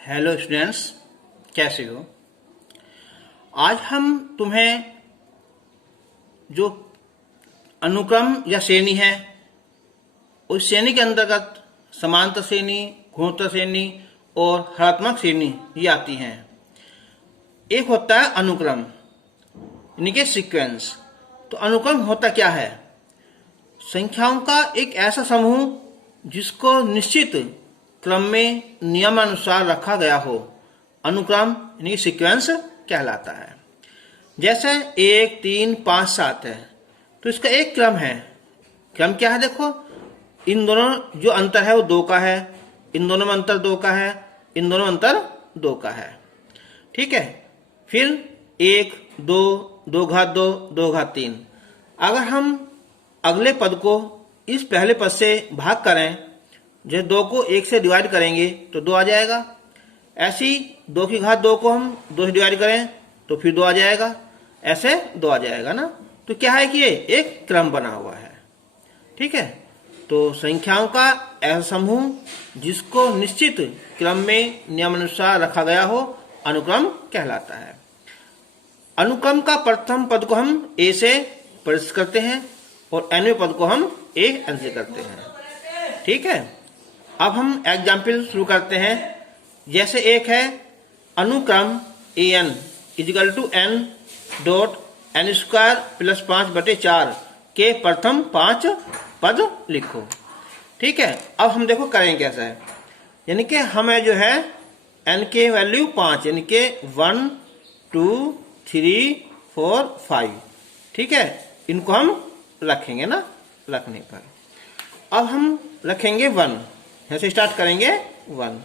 Hello students, कैसे हो। आज हम तुम्हें जो अनुक्रम या श्रेणी है उस श्रेणी के अंतर्गत समांतर श्रेणी, गुणोत्तर श्रेणी और हरात्मक श्रेणी ये आती हैं। एक होता है अनुक्रम यानी कि सीक्वेंस। तो अनुक्रम होता क्या है? संख्याओं का एक ऐसा समूह जिसको निश्चित क्रम में नियमानुसार रखा गया हो, अनुक्रम यानी सीक्वेंस कहलाता है। जैसे 1, 3, 5, 7 है तो इसका एक क्रम है। क्रम क्या है? देखो, इन दोनों जो अंतर है वो 2 का है, इन दोनों में अंतर 2 का है, इन दोनों में अंतर 2 का है। ठीक है। फिर 1, 2, 2 घात 2, 2 घात 3। अगर हम अगले पद को इस पहले पद से भाग करें, जैसे 2 को 1 से डिवाइड करेंगे तो 2 आ जाएगा। ऐसी 2 की घात 2 को हम 2 से डिवाइड करें तो फिर 2 आ जाएगा, ऐसे 2 आ जाएगा ना। तो क्या है कि ये एक क्रम बना हुआ है। ठीक है। तो संख्याओं का ऐसा समूह जिसको निश्चित क्रम में नियमानुसार रखा गया हो, अनुक्रम कहलाता है। अनुक्रम का प्रथम पद को हम a से प्रदर्शित करते हैं और nवें पद को हम an से करते हैं। ठीक है। अब हम एग्जाम्पल शुरू करते हैं। जैसे एक है अनुक्रम an equal to n dot n square plus 5/4 के प्रथम 5 पद लिखो। ठीक है। अब हम देखो करेंगे कैसा है। यानी कि हमें जो है n के वैल्यू 5 यानी कि 1, 2, 3, 4, 5। ठीक है। इनको हम रखेंगे ना। रखने पर अब हम रखेंगे 1, ऐसे स्टार्ट करेंगे 1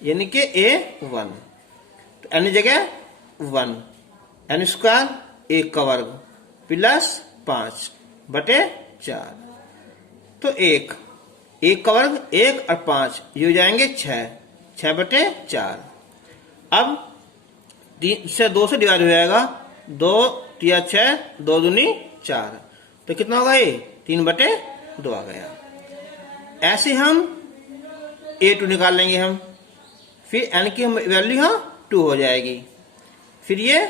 यानी कि a1। तो n जगह 1, n स्क्वायर 1 का वर्ग प्लस 5/4। तो 1 का वर्ग 1 और 5 ये हो जाएंगे 6/4। अब 3 से 2 से डिवाइड हो जाएगा, 2 3 6, 2 दूनी 4। तो कितना होगा? ये 3/2 आ गया। ऐसे हम a2 निकाल लेंगे हम। फिर n की वैल्यू यहाँ 2 हो जाएगी। फिर ये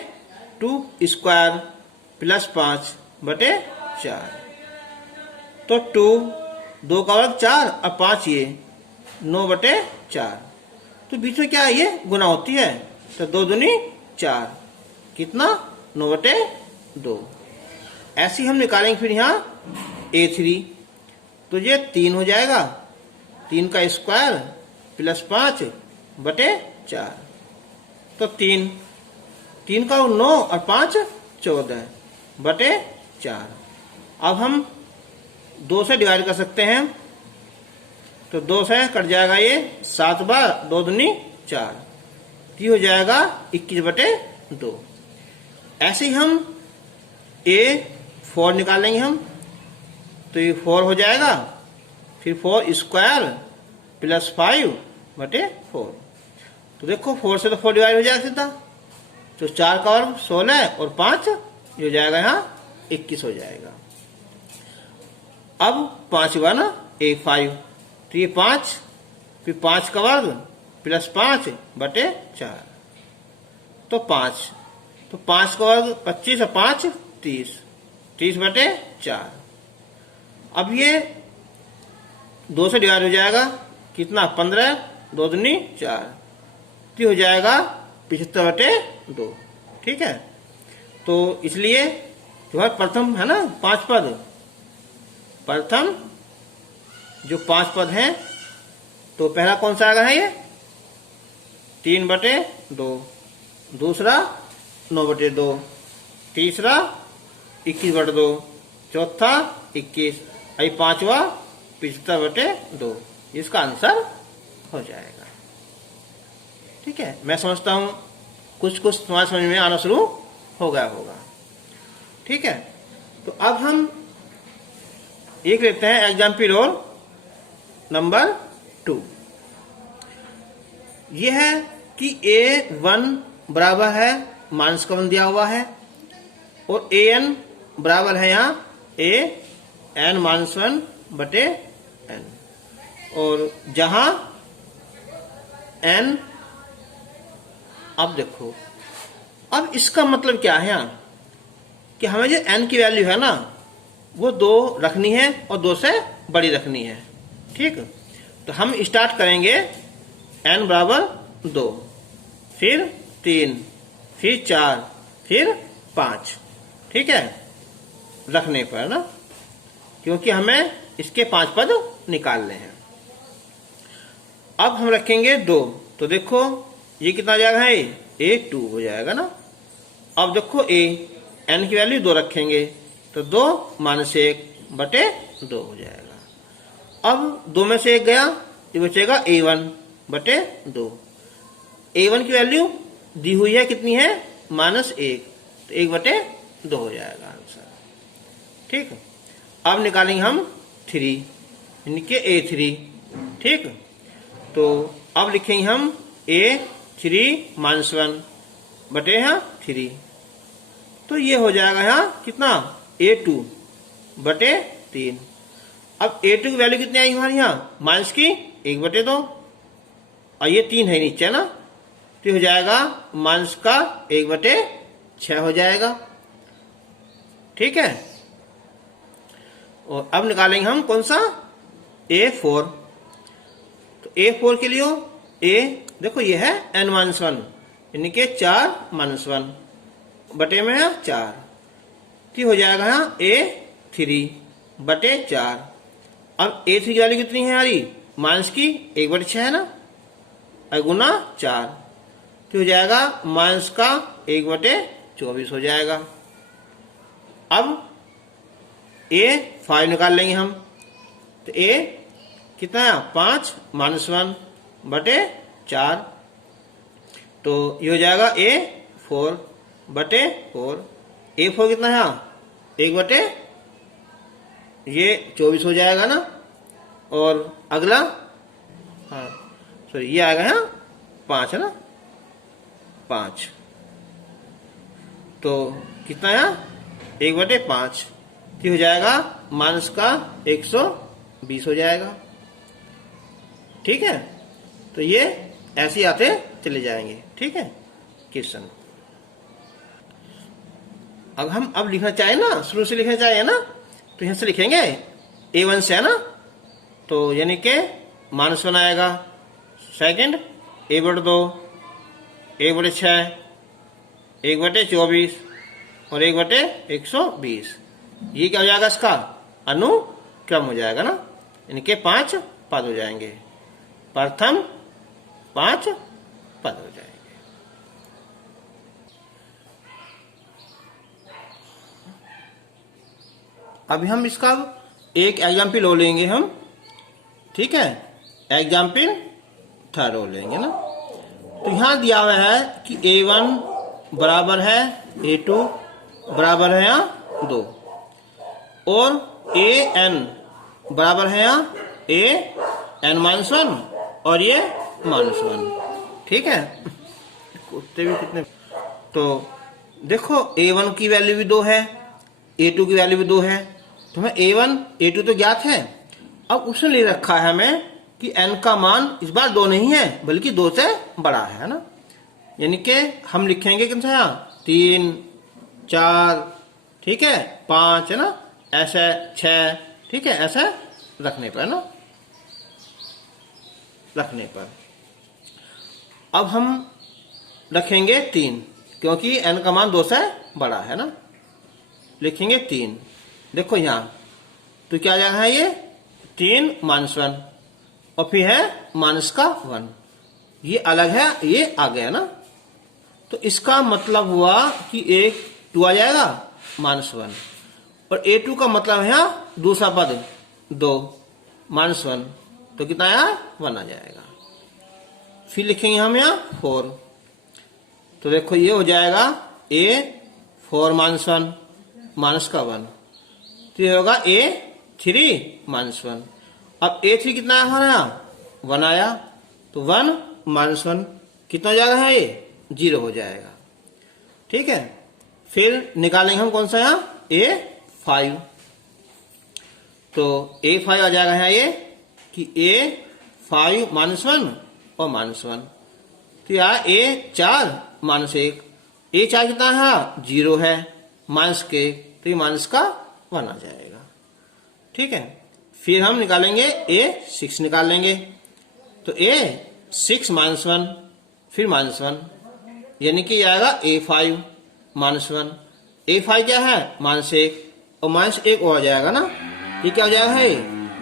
2 स्क्वायर प्लस 5/4। तो 2 का वर्ग 4 और 5 ये 9/4। तो बीच में क्या है? ये गुना होती है। तो 2 दूनी 4, कितना? 9/2। ऐसे हम निकालेंगे। फिर यहाँ a3 तो ये 3 हो जाएगा, 3 का स्क्वायर प्लस 5/4। तो 3 का 9 और 5 14/4। अब हम 2 से डिवाइड कर सकते हैं। तो 2 से कट जाएगा ये 7 बार, 2 दूनी 4, ये हो जाएगा 21/2। ऐसे ही हम a4 निकालेंगे हम। तो ये 4 हो जाएगा। फिर 4 स्क्वायर प्लस 5/4। तो देखो 4 से तो 4 डिवाइड हो जाएगा सीधा। तो 4 का वर्ग 16 और 5 ये हो जाएगा यहाँ 21 हो जाएगा। अब 5 हुआ ना, a5। तो ये 5, फिर 5 का वर्ग प्लस 5/4। तो 5, तो 5 का वर्ग 25 और 5 30, 30/4। अब ये 2 से डिवाइड हो जाएगा, कितना? 15, 2 दूनी 4, तो हो जाएगा 75/2। ठीक है। तो इसलिए जो है प्रथम है ना 5 पद, प्रथम जो 5 पद हैं, तो पहला कौन सा आएगा? है ये 3/2, दूसरा 9/2, तीसरा 21/2, चौथा 21, और 5वां 75/2। इसका आंसर हो जाएगा। ठीक है। मैं समझता हूं कुछ तुम्हारे समझ में आना शुरू हो गया होगा। ठीक है। तो अब हम एक लेते हैं एग्जाम्पल और नंबर 2। यह है कि a1 बराबर है माइनस का 1 दिया हुआ है और an बराबर है यहाँ an-1/n। और जहां n अब देखो, अब इसका मतलब क्या है यहाँ कि हमें जो n की वैल्यू है ना वो 2 रखनी है और 2 से बड़ी रखनी है। ठीक, तो हम स्टार्ट करेंगे n बराबर 2, फिर 3, फिर 4, फिर 5। ठीक है, रखने पर ना, क्योंकि हमें इसके 5 पद निकालने हैं। अब हम रखेंगे 2, तो देखो ये कितना आ जाएगा, ये A2 हो जाएगा ना। अब देखो n की वैल्यू 2 रखेंगे तो 2 - 1 बटे 2 हो जाएगा। अब 2 में से 1 गया, ये बचेगा A1 बटे 2। A1 की वैल्यू दी हुई है, कितनी है, -1, तो 1 बटे 2 हो जाएगा आंसर। ठीक, अब निकालेंगे हम 3, यानी कि A3। ठीक, तो अब लिखेंगे हम A3 - 1 बटे 3, तो ये हो जाएगा यहाँ कितना, A2 बटे 3। अब A2 की वैल्यू कितनी आई हमारे यहाँ, माइनस की 1 बटे 2, और ये 3 है नीचे ना, तो हो जाएगा माइनस का 1 बटे 6 हो जाएगा। ठीक है, और अब निकालेंगे हम कौन सा, A4। तो A4 के लिए A देखो ये है n-1, यानी कि 4 - 1 बटे में है 4, तो हो जाएगा यहाँ A3 बटे 4। अब A3 की वैल्यू कितनी है हमारी, माइनस की 1 बटे 6 है ना, गुना 4, तो हो जाएगा माइनस का 1 बटे 24 हो जाएगा। अब A5 निकाल लेंगे हम, तो A कितना है, 5 - 1 बटे 4, तो ये हो जाएगा A4 बटे 4। A4 कितना है, 1 बटे ये 24 हो जाएगा ना, और अगला, हाँ सॉरी, ये आएगा यहाँ 5 है ना, 5, तो कितना है 1 बटे 5, तो हो जाएगा माइनस का 120 हो जाएगा। ठीक है, तो ये ऐसे ही आते चले जाएंगे। ठीक है क्वेश्चन, अब हम अब लिखना चाहे ना, शुरू से लिखना चाहे ना, तो यहां से लिखेंगे A1 से है ना, तो यानी कि -1 आएगा। सेकंड A बटे 2, 1 बटे 6, 1 बटे 24 और 1 बटे 120। ये क्या हो जाएगा, इसका अनुक्रम हो जाएगा ना, यानी कि 5 पद हो जाएंगे, प्रथम 5 पद हो जाएंगे। अभी हम इसका एक एग्जाम्पल हो लेंगे हम। ठीक है, एग्जाम्पल थर्ड हो लेंगे ना। तो यहां दिया हुआ है कि A1 बराबर है A2 बराबर है यहाँ 2, और AN बराबर है यहाँ AN-1 और ये -1। ठीक है, कुत्ते भी कितने, तो देखो A1 की वैल्यू भी 2 है, A2 की वैल्यू भी 2 है, तो हमें A1 A2 तो ज्ञात है। अब उसने ले रखा है हमें कि n का मान इस बार 2 नहीं है बल्कि 2 से बड़ा है ना, यानी कि हम लिखेंगे कितना यहाँ 3, 4, ठीक है 5 है ना, ऐसे 6, ठीक है, ऐसे रखने पर ना, रखने पर अब हम रखेंगे 3, क्योंकि n का मान 2 से बड़ा है ना, लिखेंगे 3। देखो यहाँ तो क्या जगह है, ये 3 - 1 और फिर है -1, ये अलग है, ये आ गया ना, तो इसका मतलब हुआ कि एक 2 आ जाएगा -1, और A2 का मतलब है यहाँ दूसरा पद 2 -1, तो कितना आया 1 आ जाएगा। फिर लिखेंगे हम यहाँ 4, तो देखो ये हो जाएगा A4 - 1 -1, तो ये होगा A3 - 1। अब A3 कितना है हमारा 1 आया, तो 1 - 1 कितना हो जाएगा है, ये 0 हो जाएगा। ठीक है, फिर निकालेंगे हम कौन सा यहाँ A5, तो A5 आ जाएगा यहाँ ये कि A5 - 1 और -1, तो तो यार ए 4 माइनस 1, ए 4 कितना है 0 है, माइनस के, तो ये माइनस का 1 आ जाएगा। ठीक है, फिर हम निकालेंगे ए 6 निकाल लेंगे, तो ए 6 माइनस 1, फिर माइनस 1, यानी कि आएगा ए 5 माइनस 1, ए 5 क्या है माइनस 1, और माइनस 1 और आ जाएगा ना, ये क्या हो जाएगा है,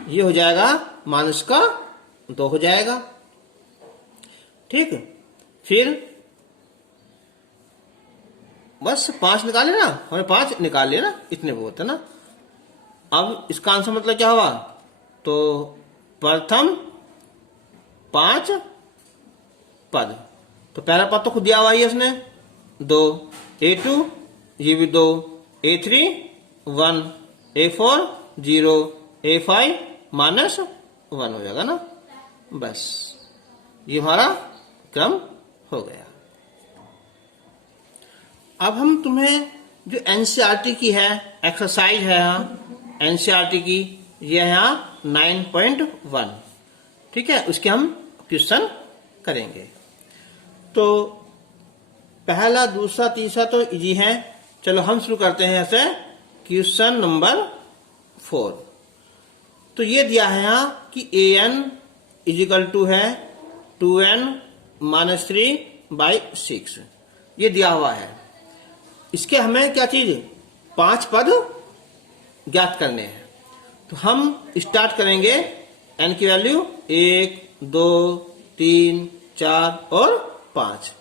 ये हो जाएगा माइनस का 2 हो जाएगा। ठीक, फिर बस 5 निकाले ना, हमें 5 निकाल लिया ना, इतने बहुत है ना। अब इसका आंसर मतलब क्या हुआ, तो प्रथम 5 पद, तो पहला पद तो खुद दिया हुआ है इसने 2, A2 ये भी 2, A3 1, A4 0, A5 माइनस 1 हो जाएगा ना। बस ये हमारा क्रम हो गया। अब हम तुम्हें जो एनसीईआरटी की है एक्सरसाइज है यहाँ एनसीईआरटी की, ये है यहाँ 9.1। ठीक है, उसके हम क्वेश्चन करेंगे। तो पहला, दूसरा, तीसरा तो इजी है। चलो हम शुरू करते हैं ऐसे क्वेश्चन नंबर 4। तो ये दिया है यहाँ कि an इजिकल टू है 2n माइनस 3/6, ये दिया हुआ है। इसके हमें क्या चीज 5 पद ज्ञात करने हैं। तो हम स्टार्ट करेंगे n की वैल्यू 1, 2, 3, 4 और 5।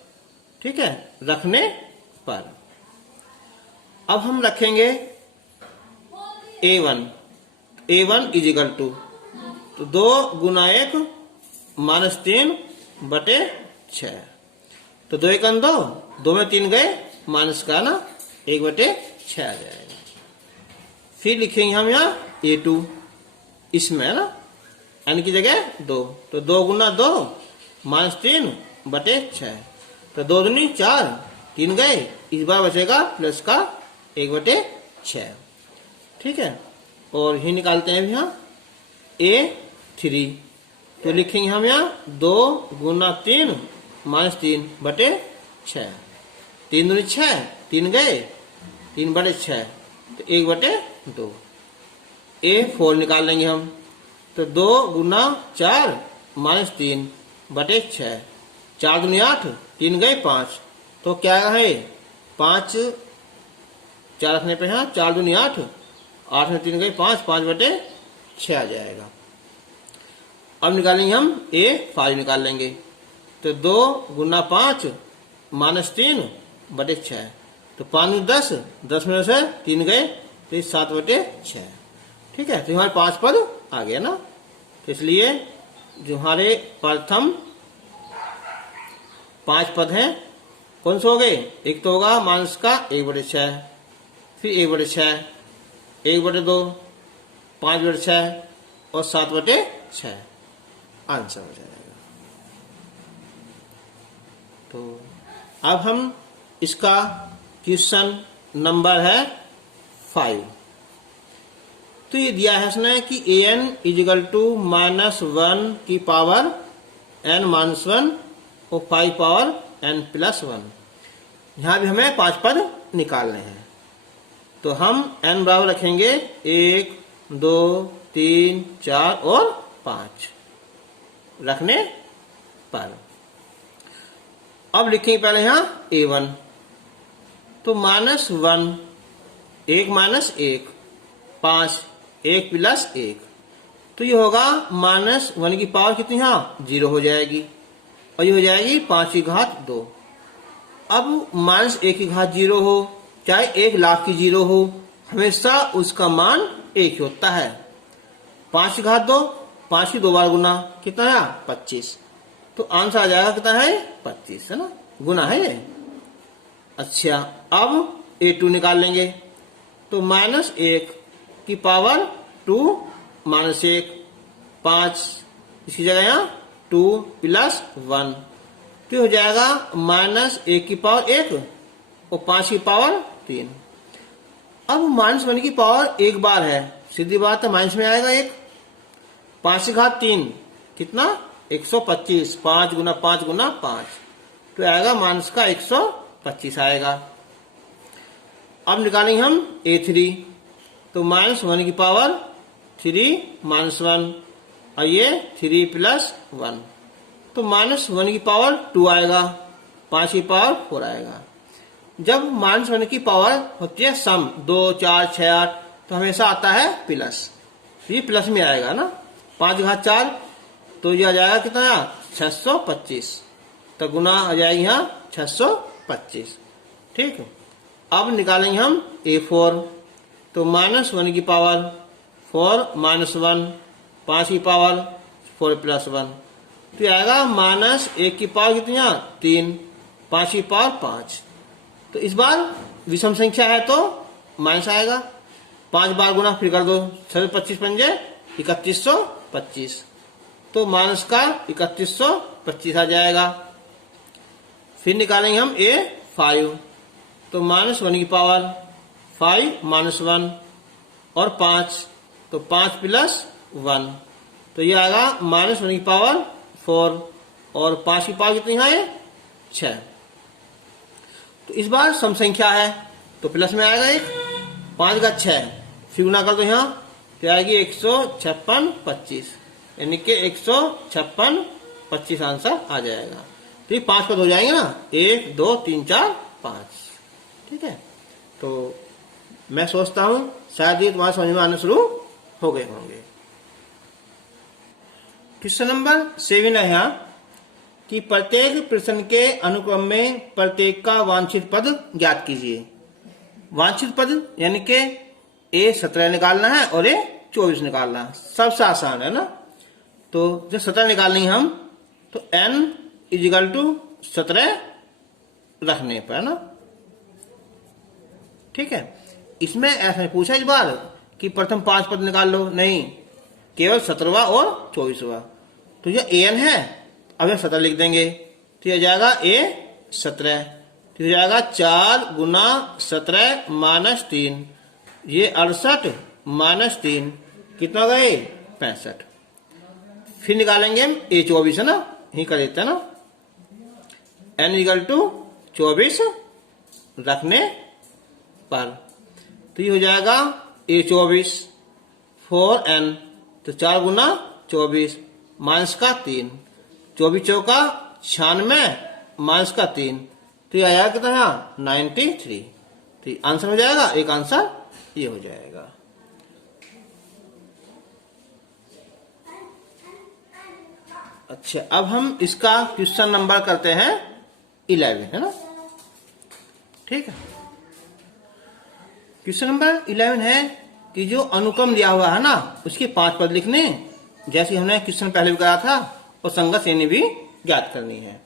ठीक है, रखने पर अब हम रखेंगे a1 इजिकल टू, तो 2 गुना 1 माइनस 3/6, तो 2 1 2, 2 में 3 गए, माइनस का ना 1/6 आ जाएगा। फिर लिखेंगे हम यहाँ a2, इसमें है ना n की जगह 2, तो 2 गुना 2 माइनस 3/6, तो 2 दूनी 4, 3 गए, इस बार बचेगा प्लस का 1/6। ठीक है, और ये निकालते हैं यहाँ a3, तो लिखेंगे हम यहाँ 2 गुना 3 माइनस 3/6, 3 दूनी 6, 3 गए, 3/6, तो 1/2। a4 निकाल लेंगे हम, तो 2 गुना 4 माइनस 3/6, 4 दूनी 8, 3 गए 5, तो क्या है 5, 4 रखने पे यहाँ 4 दूनी 8, 8 में 3 गए 5, 5/6 आ जाएगा। अब निकालेंगे हम a5 निकाल लेंगे, तो 2 गुना 5 माइनस 3/6, तो 5 10, 10 में से 3 गए, तो 7/6। ठीक है, तो हमारे 5 पद आ गया ना। तो इसलिए जो हमारे प्रथम 5 पद हैं कौन से हो गए, एक तो होगा माइनस का 1/6, फिर 1/6, 1/2, 5/6 और 7/6 आंसर हो जाएगा। तो अब हम इसका क्वेश्चन नंबर है 5। तो ये दिया है इसने कि an इजिकल टू -1 की पावर n माइनस 1 और 5 पावर n प्लस 1। यहां भी हमें 5 पद निकालने हैं। तो हम n बराबर रखेंगे 1, 2, 3, 4 और 5 रखने पर। अब लिखेंगे पहले यहां a1, तो -1, 1 माइनस 1, 5, 1 प्लस 1, तो ये होगा -1 की पावर कितनी, यहाँ 0 हो जाएगी, और ये हो जाएगी 5 की घात 2। अब -1 की घात 0 हो चाहे 1 लाख की 0 हो, हमेशा उसका मान 1 होता है। 5 की घात 2, 5 की 2 बार गुना कितना है 25, तो आंसर आ जाएगा कितना है 25, है ना, गुना है ये। अच्छा, अब a2 निकाल लेंगे, तो -1 की पावर 2 माइनस 1, 5, इसकी जगह यहाँ 2 प्लस 1, तो हो जाएगा -1 की पावर 1 और 5 की पावर 3। अब -1 की पावर एक बार है, सीधी बात है माइनस में आएगा 1, 5 की घात 3 कितना 125, 5 गुना 5 गुना 5, तो आएगा माइनस का 125 आएगा। अब निकालेंगे हम A3, तो -1 की पावर 3 -1 और ये 3 + 1, तो -1 की पावर 2 आएगा, 5 की पावर 4 आएगा। जब -1 की पावर होती है सम 2 4 6 8, तो हमेशा आता है प्लस, ये प्लस में आएगा ना, 5 घात 4, तो यह आ जाएगा कितना 625, तो गुना आ जाएगी यहाँ 625। ठीक, अब निकालेंगे हम A4, तो -1 की पावर 4 -1, 5 की पावर 4 + 1, तो ये आएगा -1 की पावर कितनी 3, 5 की पावर 5। तो इस बार विषम संख्या है तो माइनस आएगा, 5 बार गुना फिर कर दो, 25 पंजे 3125, तो माइनस का 3125 आ जाएगा। फिर निकालेंगे हम A5, तो -1 की पावर 5 -1 और 5, तो 5 + 1, तो ये आएगा -1 की पावर 4 और 5 की पावर कितनी है 6। तो इस बार सम संख्या है तो प्लस में आएगा 1, 5 का 6, फिर गुना कर दो यहाँ, तो आएगी 156 25, यानी कि 156 25 आंसर आ जाएगा। तो ये 5 पद हो जाएंगे ना, 1 2 3 4 5। ठीक है, तो मैं सोचता हूं शायद ये तुम्हारे समझ में आने शुरू हो गए होंगे। क्वेश्चन नंबर 7 है यहाँ कि प्रत्येक प्रश्न के अनुक्रम में प्रत्येक का वांछित पद ज्ञात कीजिए। वांछित पद यानी कि A17 निकालना है और A24 निकालना है, सबसे आसान है ना। तो जब 17 निकालनी हम, तो n = 17 रखने पर ना। ठीक है, इसमें ऐसा पूछा इस बार कि प्रथम 5 पद निकाल लो, नहीं, केवल 17वां और 24वां। तो यह an है, अब 17 लिख देंगे, तो यह जाएगा A17, तो यह जाएगा 4 × 17 - 3, ये 68 - 3 कितना गए 65। फिर निकालेंगे हम A24 है ना, यही कर देते हैं ना, n = 24 रखने पर, तो ये हो जाएगा A24 4n, तो 4 × 24 माइनस का 3, 24 चौका 96 माइनस का 3, तो ये आया कितना यहाँ 93। तो आंसर हो जाएगा, एक आंसर ये हो जाएगा। अच्छा, अब हम इसका क्वेश्चन नंबर करते हैं 11, है ना। ठीक है, क्वेश्चन नंबर 11 है कि जो अनुक्रम दिया हुआ है ना, उसके 5 पद लिखने, जैसे हमने क्वेश्चन पहले भी करा था, और संगत श्रेणी भी ज्ञात करनी है।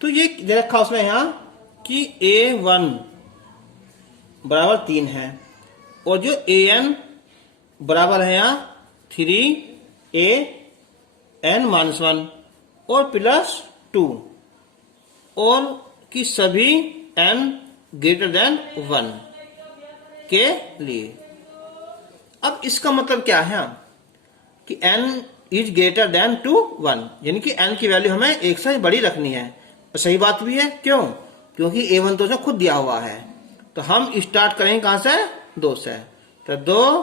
तो ये दे रखा उसमें यहाँ कि A1 = 3 है, और जो AN बराबर है यहाँ 3AN-1 और +2, और कि सभी n > 1 के लिए। अब इसका मतलब क्या है कि n > 1, यानी कि n की वैल्यू हमें 1 से बड़ी रखनी है। और सही बात भी है, क्यों? क्योंकि A1 तो खुद दिया हुआ है। तो हम स्टार्ट करेंगे कहां से 2 से, तो 2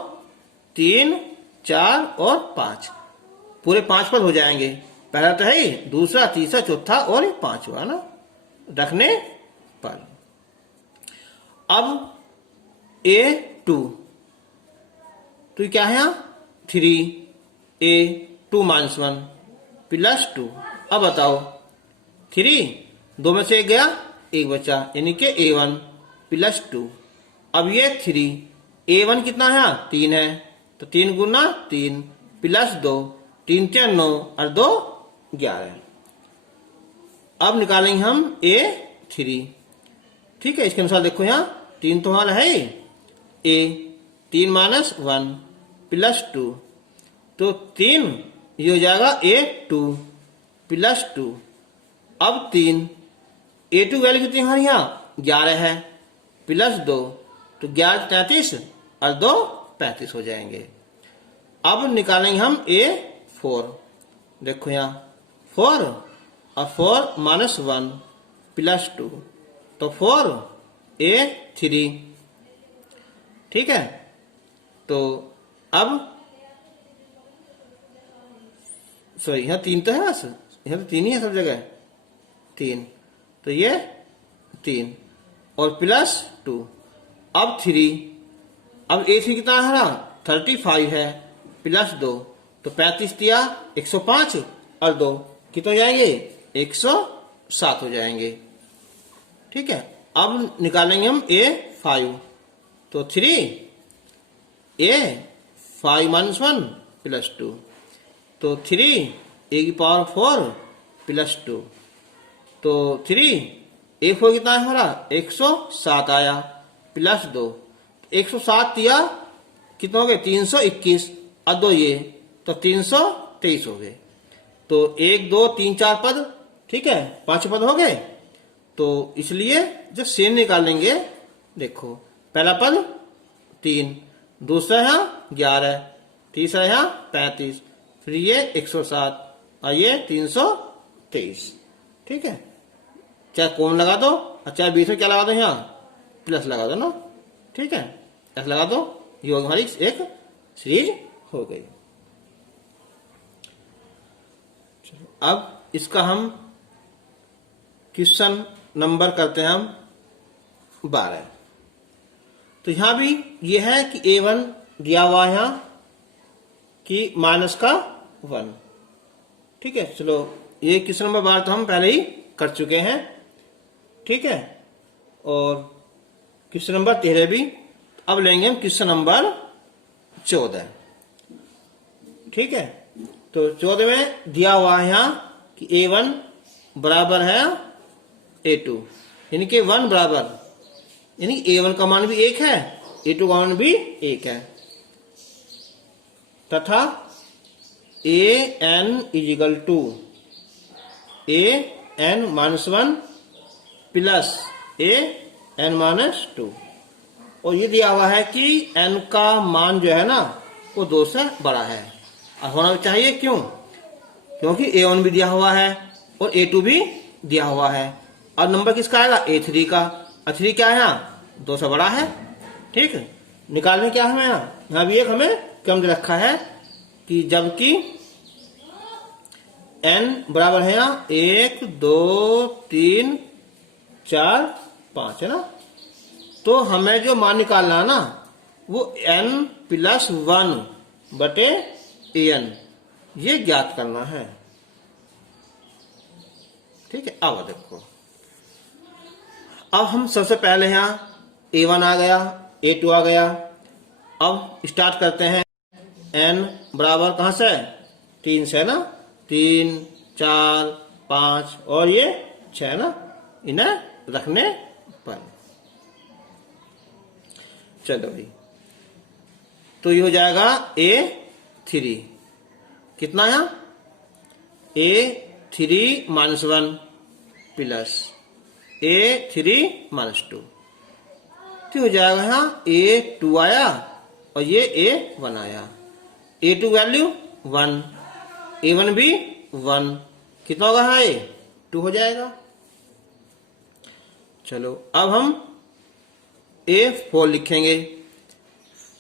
3 4 और 5, पूरे 5 पद हो जाएंगे। पहला तो है ही, दूसरा तीसरा चौथा और 5वां ना रखने पर। अब A2, तो क्या है यहाँ 3A2 - 1 +2। अब बताओ 3, 2 में से 1 गया, 1 बचा, यानी कि A1 +2। अब ये 3A1 कितना है 3 है, तो 3 × 3 +2, 3 × 9 और 2 11। अब निकालेंगे हम A3। ठीक है, इसके अनुसार देखो यहाँ 3 तो हमारा है A3 - 1 +2, तो 3 ये हो जाएगा A2 +2। अब 3 A2 वैल्यू कितनी हमारी यहाँ 11 है, +2, तो 11 33 और 2 35 हो जाएंगे। अब निकालेंगे हम A4। देखो यहाँ 4 और 4 - 1 प्लस 2, तो 4a3। ठीक है, तो अब सॉरी यहाँ 3 तो है, बस यहाँ तो 3 ही है सब जगह, 3, तो ये 3 और प्लस 2, अब 3, अब a3 कितना है ना 35 है, प्लस 2, तो 35 दिया 105 और 2 कितने हो जाएंगे 107 हो जाएंगे। ठीक है, अब निकालेंगे हम a5, तो 3a5 - 1 प्लस 2, तो 3a⁴ प्लस 2, तो 3a4 कितना है हमारा 107 आया, प्लस 2, 107 दिया कितना हो गए 321 और 2 ये, तो 323 हो गए। तो 1 2 3 4 पद, ठीक है, 5 पद हो गए। तो इसलिए जब शेर निकालेंगे, देखो पहला पद 3, दूसरा है 11, तीसरा है 35, फिर ये 107 और ये 323। ठीक है, चाहे कोण लगा दो और चाहे बीच में क्या लगा दो, यहाँ प्लस लगा दो ना। ठीक है, ऐसा लगा दो, ये हमारी एक सीरीज हो गई। चलो अब इसका हम क्वेश्चन नंबर करते हैं हम 12। तो यहां भी ये है कि a1 दिया हुआ है यहां कि -1। ठीक है, चलो ये क्वेश्चन नंबर 12 तो हम पहले ही कर चुके हैं। ठीक है, और क्वेश्चन नंबर 13 भी। अब लेंगे हम क्वेश्चन नंबर 14। ठीक है, तो 14 में दिया हुआ है यहां कि a1 बराबर है a2, यानी कि 1 बराबर, यानी a1 का मान भी 1 है, a2 का मान भी 1 है, तथा an = an-1 प्लस an -2। और ये दिया हुआ है कि n का मान जो है ना वो 2 से बड़ा है, और होना चाहिए। क्यों? क्योंकि a1 भी दिया हुआ है और a2 भी दिया हुआ है, और नंबर किसका आएगा a3 का, और 3 क्या है यहाँ 2 से बड़ा है। ठीक है, निकालने क्या है यहाँ भी एक हमें क्रम दे रखा है कि जबकि n बराबर है यहाँ 1 2 3 4 5 है ना, तो हमें जो मान निकालना है ना वो n + 1 बटे an ये ज्ञात करना है। ठीक है, अब देखो, अब हम सबसे पहले यहाँ a1 आ गया, a2 आ गया। अब स्टार्ट करते हैं, n बराबर कहां से 3 से ना, 3 4 5 और ये 6 ना, इन्हें रखने पर। चलो भाई, तो ये हो जाएगा a3 कितना है a3 - 1 प्लस a3 - 2, तो हो जाएगा यहाँ a2 आया और ये a1 आया। a2 वैल्यू 1, a1 भी 1, कितना होगा यहाँ a2 हो जाएगा। चलो अब हम a4 लिखेंगे।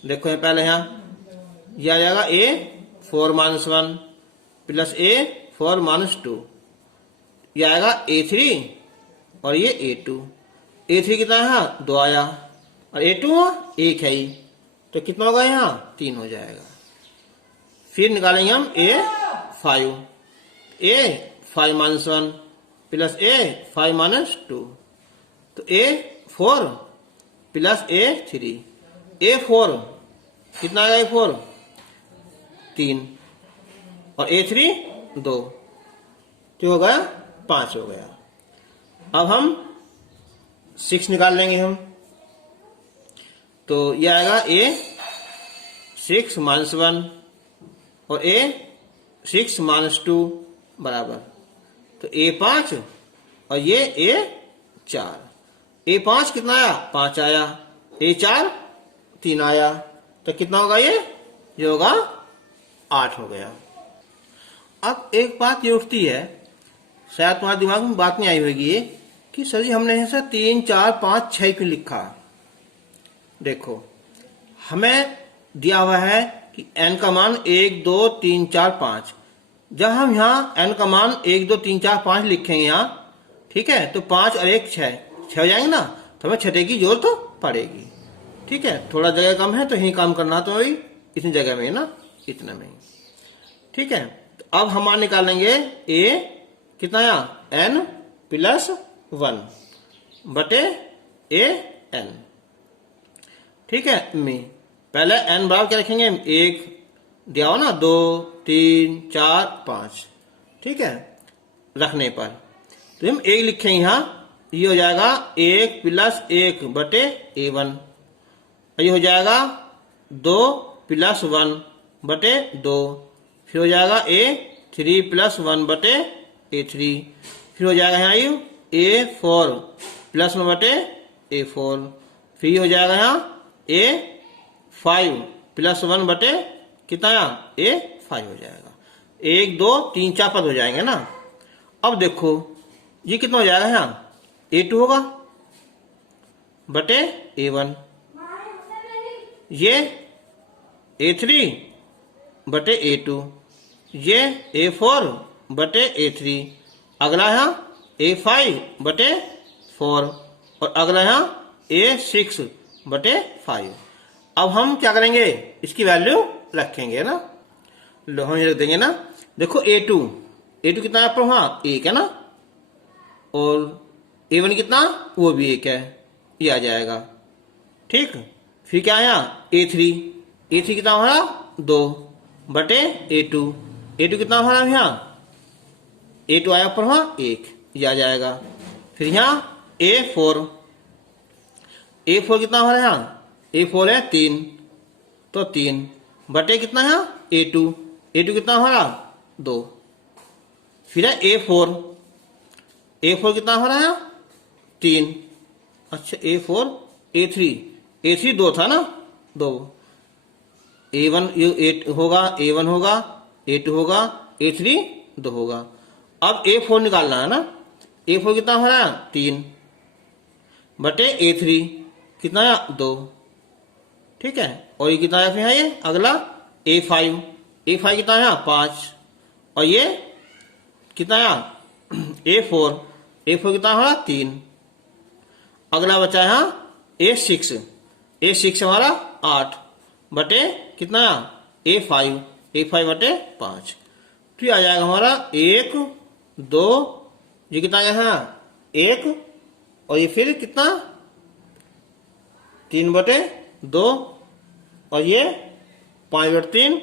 देखो पहले यहाँ यह आ जाएगा a4 - 1 प्लस a4 - 2, यह आएगा a3 और ये a2। a3 कितना है यहाँ 2 आया और a2 1 है ही, तो कितना होगा यहाँ 3 हो जाएगा। फिर निकालेंगे हम a5 - 1 प्लस a5 - 2, तो a4 प्लस a3, a4 कितना आएगा a4 3 और a3 2, तो हो गया 5 हो गया। अब हम 6 निकाल लेंगे हम, तो यह आएगा a6 - 1 और a6 - 2 बराबर, तो a5 और ये a4। a5 कितना आया 5 आया, a4 3 आया, तो कितना होगा ये होगा 8 हो गया। अब एक बात ये उठती है, शायद तुम्हारे दिमाग में बात नहीं आई होगी ये, कि सर जी हमने ऐसा 3, 4, 5, 6 क्यों लिखा। देखो हमें दिया हुआ है कि n का मान 1, 2, 3, 4, 5। जब हम यहाँ n का मान 1, 2, 3, 4, 5 लिखेंगे यहाँ, ठीक है, तो 5 और 1 6 हो जाएंगे ना, तो हमें छठे की जरूरत तो पड़ेगी। ठीक है, थोड़ा जगह कम है तो यही काम करना, तो वही इतनी जगह में ना, इतने में ही। ठीक है, तो अब हम निकालेंगे a कितना यहाँ n + 1 बटे a n। ठीक है, में पहले n बराबर क्या रखेंगे, 1 दिया हो ना, 2, 3, 4, 5। ठीक है, रखने पर तो हम 1 लिखेंगे यहाँ, ये हो जाएगा 1 + 1 बटे a1। ये हो जाएगा 2 + 1 बटे 2। फिर हो जाएगा a3 + 1 बटे a3। फिर हो जाएगा यहाँ a4 + 1 बटे a4। फिर हो जाएगा यहाँ a5 + 1 बटे कितना यहाँ a5 हो जाएगा। 1, 2, 3, 4 पद हो जाएंगे ना। अब देखो ये कितना हो जाएगा, यहाँ a2 होगा बटे a1, ये a3 बटे a2, ये a4 बटे a3, अगला यहाँ a5 बटे 4 और अगला यहाँ a6 बटे 5। अब हम क्या करेंगे, इसकी वैल्यू रखेंगे ना, लो हम ये रख देंगे ना। देखो a2 कितना है, वहां 1 है ना, और a1 कितना, वो भी 1 है, ये आ जाएगा। ठीक, फिर क्या है यहाँ a3 कितना हमारा 2 बटे a2 कितना हमारा यहाँ a2 आया पर वहां 1, ये आ जाएगा। फिर यहाँ a4 कितना हमारा यहाँ a4 है 3, तो 3 बटे कितना है a2 कितना हमारा 2। फिर है a4 कितना हमारा है 3, अच्छा a4 a3 2 था ना, 2 a1 होगा, a1 होगा, a2 होगा, a3 2 होगा। अब a4 निकालना है ना, a4 कितना हमारा 3 बटे a3 कितना है 2। ठीक है, और ये कितना है फिर है, ये अगला a5 कितना है 5, और ये कितना है a4 कितना हमारा 3। अगला बचा है a6 हमारा 8 बटे कितना a5 बटे 5। तो ये आ जाएगा हमारा 1, 2, ये कितना यहाँ 1, और ये फिर कितना 3 बटे 2, और ये 5 बटे 3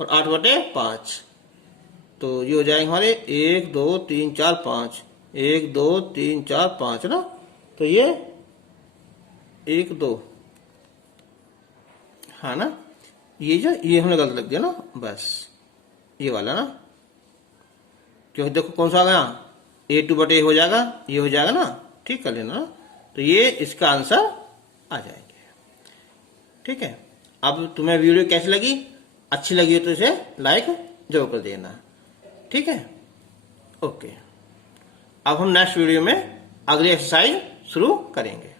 और 8 बटे 5। तो ये हो जाएंगे हमारे 1, 2, 3, 4, 5, 1, 2, 3, 4, 5 ना। तो ये 1, 2, हाँ ना, ये हमने गलत लग दिया ना, बस ये वाला ना, क्योंकि देखो कौन सा आ गया a2 बटे हो जाएगा, ये हो जाएगा ना, ठीक कर लेना ना। तो ये इसका आंसर आ जाएंगे। ठीक है, अब तुम्हें वीडियो कैसी लगी, अच्छी लगी हो तो इसे लाइक जरूर कर देना। ठीक है, ओके। अब हम नेक्स्ट वीडियो में अगली एक्सरसाइज शुरू करेंगे।